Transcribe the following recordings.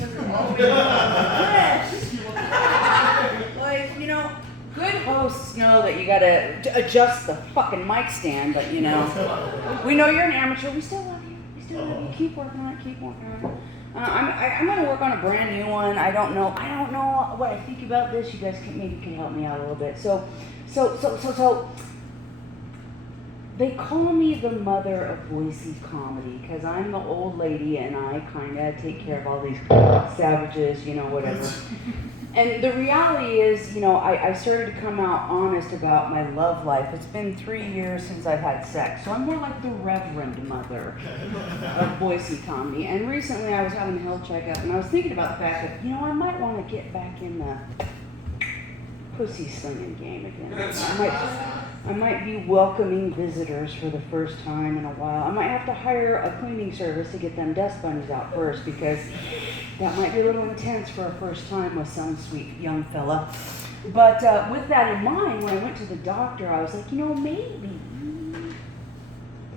took her all the way to like, you know, good hosts know that you gotta adjust the fucking mic stand, but you know, we know you're an amateur. We still love you. We still love you. Keep working on it. Keep working on it. I'm gonna work on a brand new one. I don't know what I think about this. You guys can help me out a little bit. So, they call me the mother of Boise comedy because I'm the old lady and I kind of take care of all these savages, you know, whatever. And the reality is, you know, I started to come out honest about my love life. It's been 3 years since I've had sex, so I'm more like the Reverend Mother of Boise comedy. And recently I was having a health checkup and I was thinking about the fact that, you know, I might want to get back in the pussy slinging game again. I might be welcoming visitors for the first time in a while. I might have to hire a cleaning service to get them dust bunnies out first because that might be a little intense for a first time with some sweet young fella. But with that in mind, when I went to the doctor, I was like, you know, maybe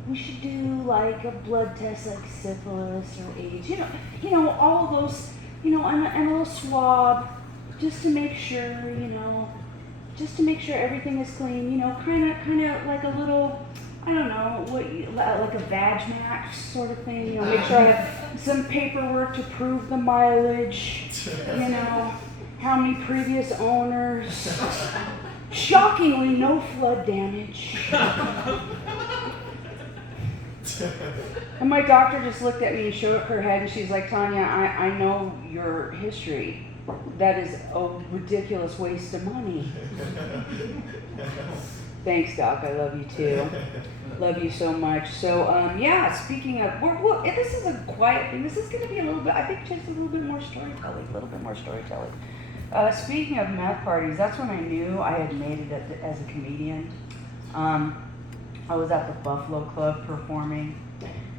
we should do like a blood test like syphilis or AIDS. You know, all of those, you know, and a little swab just to make sure, you know, just to make sure everything is clean, you know, kind of like a little, I don't know, like a vag match sort of thing, you know, make sure I have some paperwork to prove the mileage, you know, how many previous owners. Shockingly, no flood damage. And my doctor just looked at me and shook her head and she's like, Tanya, I know your history. That is a ridiculous waste of money. Thanks, Doc. I love you too. Love you so much. So, yeah, speaking of, this is a quiet thing. This is going to be a little bit, I think, just a little bit more storytelling. Speaking of meth parties, that's when I knew I had made it as a comedian. I was at the Buffalo Club performing,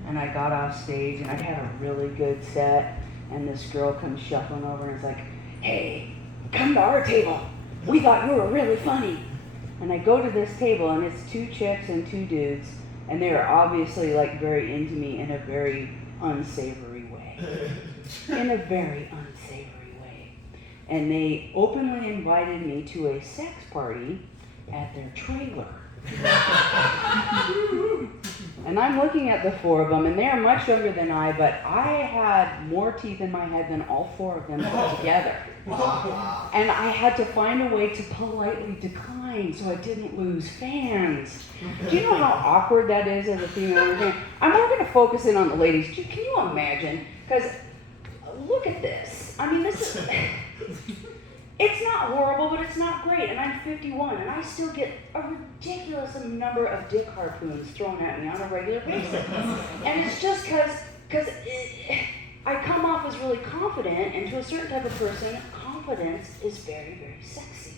and I got off stage, and I had a really good set, and this girl comes shuffling over and is like, hey, come to our table. We thought you were really funny. And I go to this table, and it's 2 chicks and 2 dudes, and they are obviously like very into me in a very unsavory way. And they openly invited me to a sex party at their trailer. And I'm looking at the 4 of them, and they are much younger than I, but I had more teeth in my head than all 4 of them put together. And I had to find a way to politely decline so I didn't lose fans. Do you know how awkward that is as a female fan? I'm not going to focus in on the ladies. Can you imagine? Because look at this. I mean, this is... It's not horrible, but it's not great, and I'm 51, and I still get a ridiculous number of dick harpoons thrown at me on a regular basis. And it's just because I come off as really confident, and to a certain type of person, confidence is very, very sexy.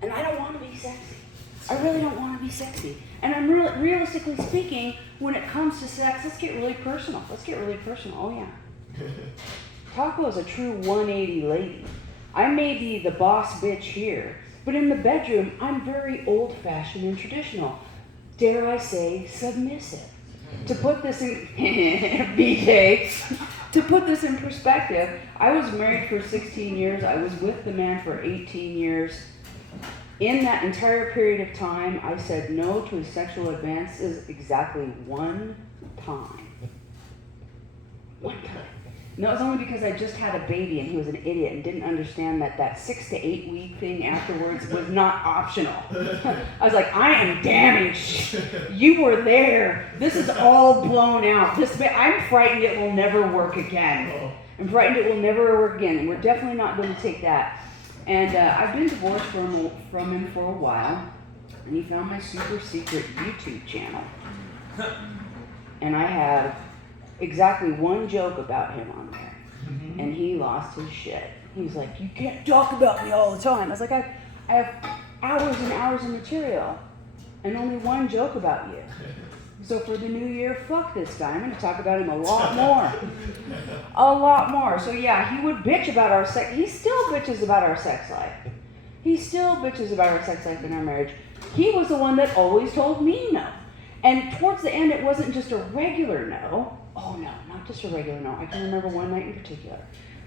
And I don't want to be sexy. I really don't want to be sexy. And I'm realistically speaking, when it comes to sex, let's get really personal. Oh, yeah. Taco is a true 180 lady. I may be the boss bitch here, but in the bedroom, I'm very old-fashioned and traditional. Dare I say, submissive. To put this in, BJ, to put this in perspective, I was married for 16 years. I was with the man for 18 years. In that entire period of time, I said no to his sexual advances exactly 1 time. 1 time. And that was only because I just had a baby and he was an idiot and didn't understand that 6 to 8 week thing afterwards was not optional. I was like, I am damaged. You were there. This is all blown out. I'm frightened it will never work again. And we're definitely not going to take that. And I've been divorced from him for a while. And he found my super secret YouTube channel. And I have exactly 1 joke about him on there, and he lost his shit. He was like, you can't talk about me all the time. I was like, I have hours and hours of material, and only 1 joke about you. So for the new year, fuck this guy. I'm going to talk about him a lot more. So yeah, he would bitch about our sex. He still bitches about our sex life. In our marriage. He was the one that always told me no. And towards the end, it wasn't just a regular no. Oh no, not just a regular no. I can remember one night in particular.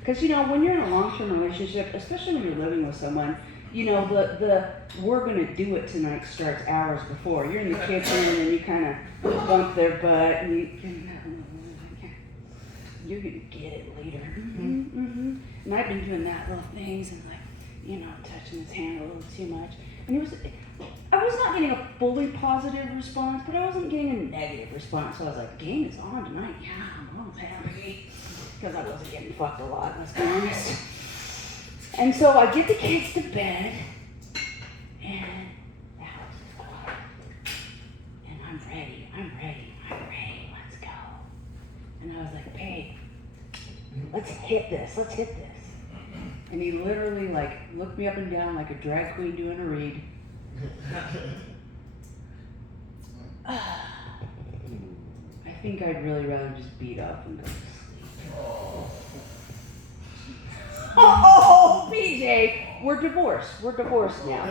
Because, you know, when you're in a long-term relationship, especially when you're living with someone, you know, the we're going to do it tonight starts hours before. You're in the kitchen and you kind of bump their butt and you're going to get it later. And I've been doing that little things and like, you know, touching his hand a little too much. And I was not getting a fully positive response, but I wasn't getting a negative response. So I was like, game is on tonight. Yeah, I'm happy. Because I wasn't getting fucked a lot, let's be honest. And so I get the kids to bed, and the house is quiet. And I'm ready, let's go. And I was like, babe, let's hit this. And he literally like looked me up and down like a drag queen doing a read. I think I'd really rather just beat up and go to sleep. Oh, PJ, we're divorced. We're divorced now.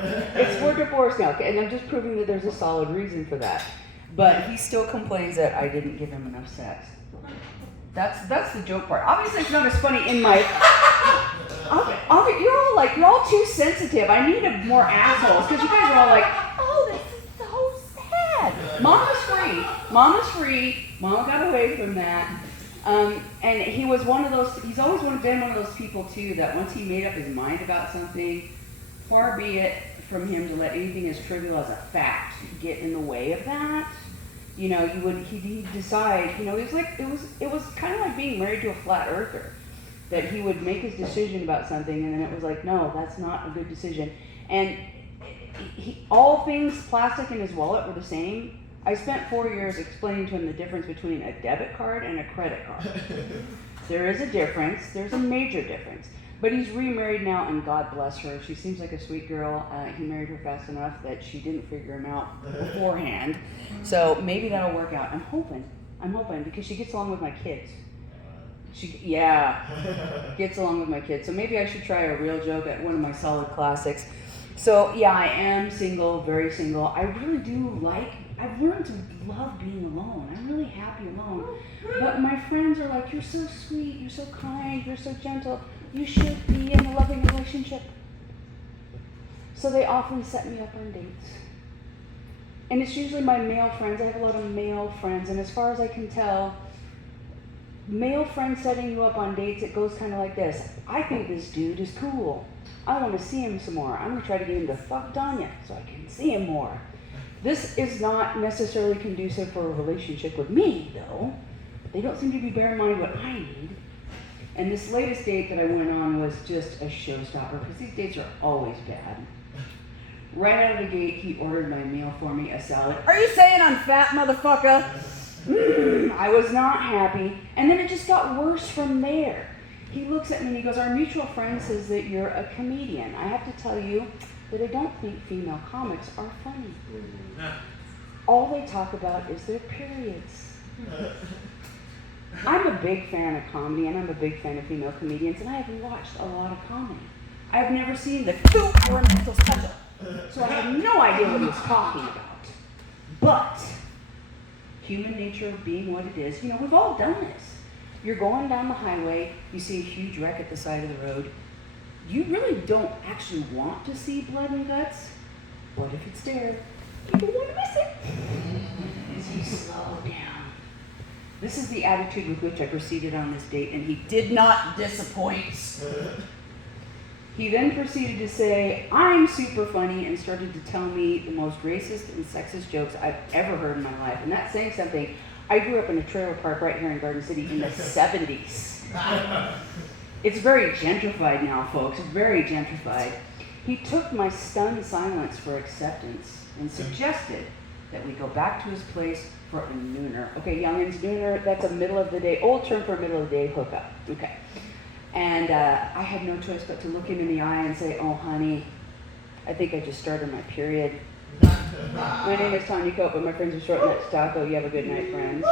We're divorced now. Okay? And I'm just proving that there's a solid reason for that. But he still complains that I didn't give him enough sex. That's the joke part. Obviously, it's not as funny in my. You're all too sensitive. I need more assholes because you guys are all like, oh, this is so sad. Mama's free. Mama got away from that. And he was one of those. He's always been one of those people too that once he made up his mind about something, far be it from him to let anything as trivial as a fact get in the way of that. You know, he'd decide. You know, it was kind of like being married to a flat earther. That he would make his decision about something, and then it was like, no, that's not a good decision. And all things plastic in his wallet were the same. I spent 4 years explaining to him the difference between a debit card and a credit card. There is a difference. There's a major difference. But he's remarried now, and God bless her. She seems like a sweet girl. He married her fast enough that she didn't figure him out beforehand. So maybe that'll work out. I'm hoping, because she gets along with my kids. Gets along with my kids. So maybe I should try a real joke at one of my solid classics. So yeah, I am single, very single. I really I've learned to love being alone. I'm really happy alone. But my friends are like, you're so sweet, you're so kind, you're so gentle. You should be in a loving relationship. So they often set me up on dates. And it's usually my male friends. I have a lot of male friends. And as far as I can tell, male friends setting you up on dates, it goes kind of like this. I think this dude is cool. I want to see him some more. I'm going to try to get him to fuck Danya so I can see him more. This is not necessarily conducive for a relationship with me, though. They don't seem to be bearing in mind what I need. And this latest date that I went on was just a showstopper, because these dates are always bad. Right out of the gate, he ordered my meal for me, a salad. Are you saying I'm fat, motherfucker? I was not happy. And then it just got worse from there. He looks at me and he goes, our mutual friend says that you're a comedian. I have to tell you that I don't think female comics are funny. All they talk about is their periods. I'm a big fan of comedy, and I'm a big fan of female comedians, and I have watched a lot of comedy. I've never seen the or mental special, so I have no idea what he was talking about. But human nature being what it is, you know, we've all done this. You're going down the highway, you see a huge wreck at the side of the road. You really don't actually want to see blood and guts, but if it's there, you don't want to miss it. So you slow down. This is the attitude with which I proceeded on this date, and he did not disappoint. He then proceeded to say, I'm super funny, and started to tell me the most racist and sexist jokes I've ever heard in my life. And that's saying something. I grew up in a trailer park right here in Garden City in the 70s. It's very gentrified now, folks, very gentrified. He took my stunned silence for acceptance and suggested that we go back to his place for a nooner. Okay, youngins, nooner, that's a middle of the day, old term for a middle of the day hookup. Okay. And I had no choice but to look him in the eye and say, oh, honey, I think I just started my period. My name is Tanya Cope, but my friends are short and that's Taco. You have a good night, friends.